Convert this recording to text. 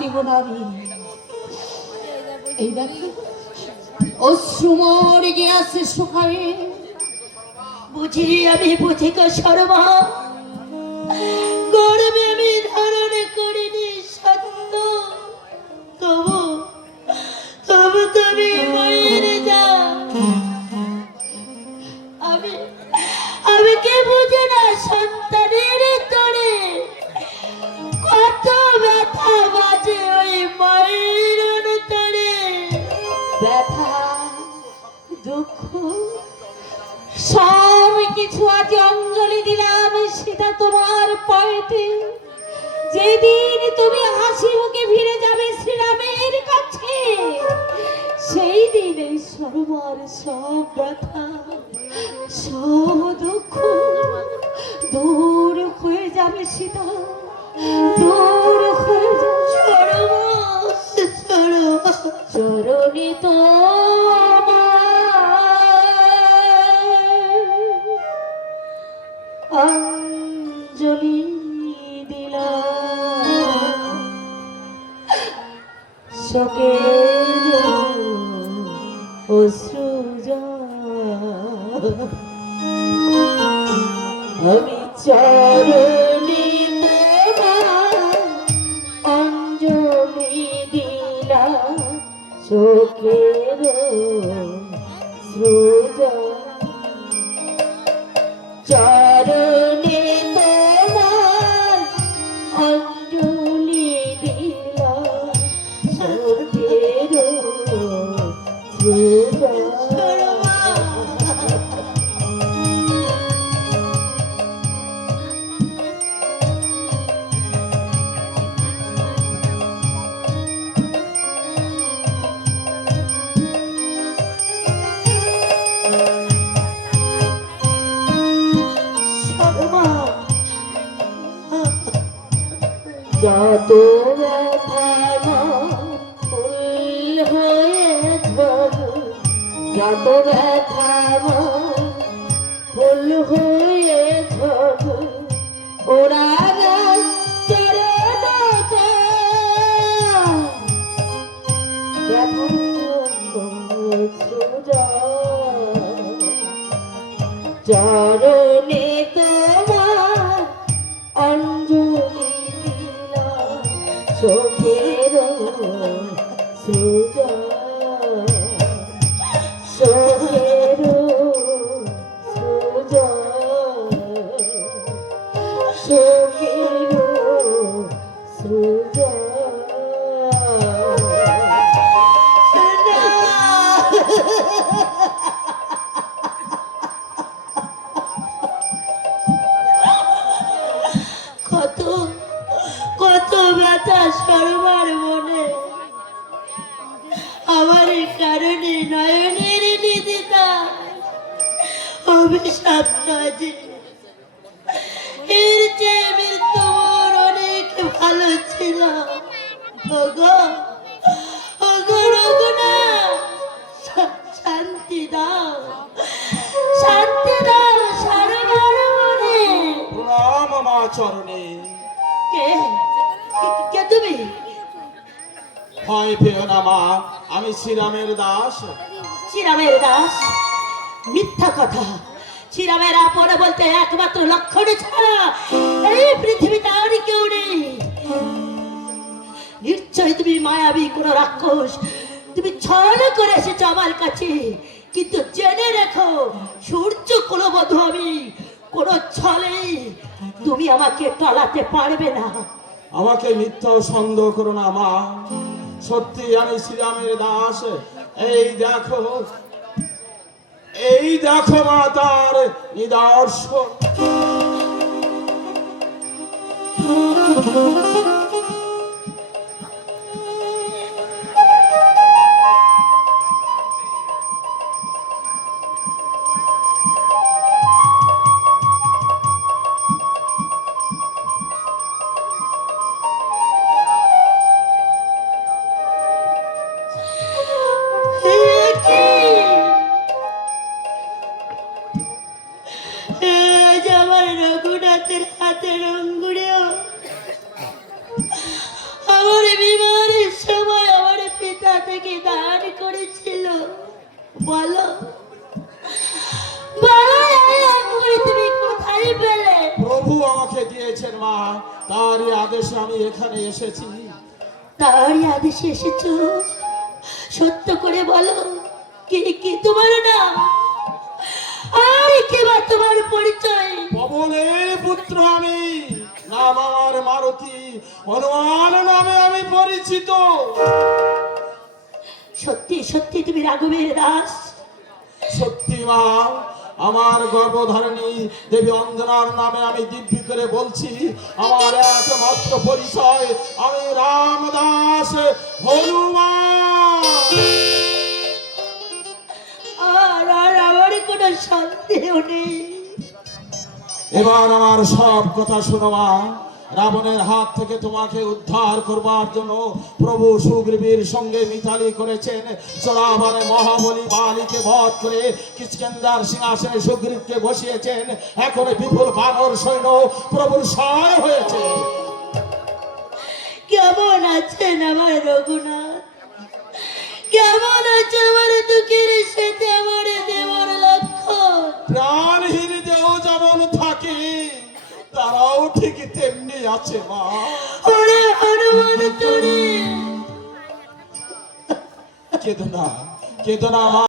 দিব না আমি। এই দেখো অশ্রুমর গিয়াছে শুকায়ে, বুঝি আমি বুঝি গো সর্বা, গর্বে আমি ধারণ করিনি সত্য, তবু তবু তুমি মায়ের যা। আমি আমি কে বুঝে না সন্তানের তরে কত ব্যথা বাজে ওই মায়ের অন্তরে। ব্যথা দুঃখ সব কিছু আজ অঞ্জলি দিলাম সেটা তোমার পায়েতে। যেদিন তুমি হাসি মুখে ফিরে যাবে শ্রীরামের কাছে, সেই দিন এই সর্বর সব ব্যথা সব দুঃখ দূর হয়ে যাবে সীতা, দূর হয়ে যাবে। চরণে তো অঞ্জলি দিলাম, শোকের অশ্রু আমি চরণে তোমার অঞ্জলি দিলাম, শোকের অশ্রু চরণে তোমার অঞ্জলি দিলাম, শোকের যত ব্যথা ফুল হয়ে ঝরু, যত ব্যথা ফুল হয়ে ঝরু, ওরা চরণে তোমার অঞ্জলি দিলাম, শোকের সুজা, শোকের সুজা, শোকের সুজা। কত কত ব্যথা সর্বার মনে, আমার কারণে নয়নের নিদিতা অভিশাপ কাজে, এর চেয়ে মৃত্যু মোর অনেক ভালো ছিল। ওগো ওগো রঘুনাথ, শান্তি দাও, শান্তি দাও সর্বার মনে। প্রণাম মা চরণে। কে কে তুমি? ভয় পেও না মা, আমি শ্রীরামের দাস। শ্রীরামের দাস? মিথ্যা কথা। শ্রীরামের আপন বলতে একমাত্র লক্ষণ ছাড়া এই পৃথিবীতে আর কেউ নেই। নিশ্চয় তুমি মায়াবী কোন রাক্ষস, তুমি ছল করে এসেছো আমার কাছে। কিন্তু জেনে রেখো সূর্য কুলবধূ আমি, কোন ছলে তুমি আমাকে টলাতে পারবে না। আমাকে মিথ্যা সন্দেহ করো না মা, সত্যি আমি শ্রীরামের দাস। এই দেখো, এই দেখো মা তার নিদর্শন। আমার রঘুনাথের হাতের অঙ্গুরেও তারই আদেশে আমি এখানে এসেছি। তারই আদেশে এসেছো? সত্য করে বলো, কে কি তোমার নাম, আর কে বা তোমার পরিচয়? পবনের পুত্র আমি, নাম আমার মারুতি, হনুমান নামে আমি পরিচিত। সত্যি সত্যি তুমি রাঘবের দাস? সত্যি মা, আমার গর্ভধারিণী দেবী অঞ্জনার নামে আমি দিব্যি করে বলছি, আমার একমাত্র পরিচয়, আমি রামদাস হনুমান। আর আর আমার কোনো সন্দেহ নেই। এবার আমার সব কথা শোনো মা। রাবণের হাত থেকে তোমাকে উদ্ধার করবার জন্য প্রভু সুগ্রীবের সঙ্গে মিতালি করেছেন। চড়াবারে মহাবলী বালিকে বধ করে কিষ্কিন্ধার সিংহাসনে সুগ্রীবকে বসিয়েছেন। এখন বিপুল বানর সৈন্য প্রভুর সহায় হয়েছে। কেমন আছেন আমার রঘুনাথ? কেমন আছে আমার দুঃখের সাথে আমার দেবর লক্ষণ? প্রাণহীন দেহ যেমন থাকে, তারাও ঠিক তেমনি আছে মা। ওরে হনুমান তোরে কেদো না, কেদো না মা।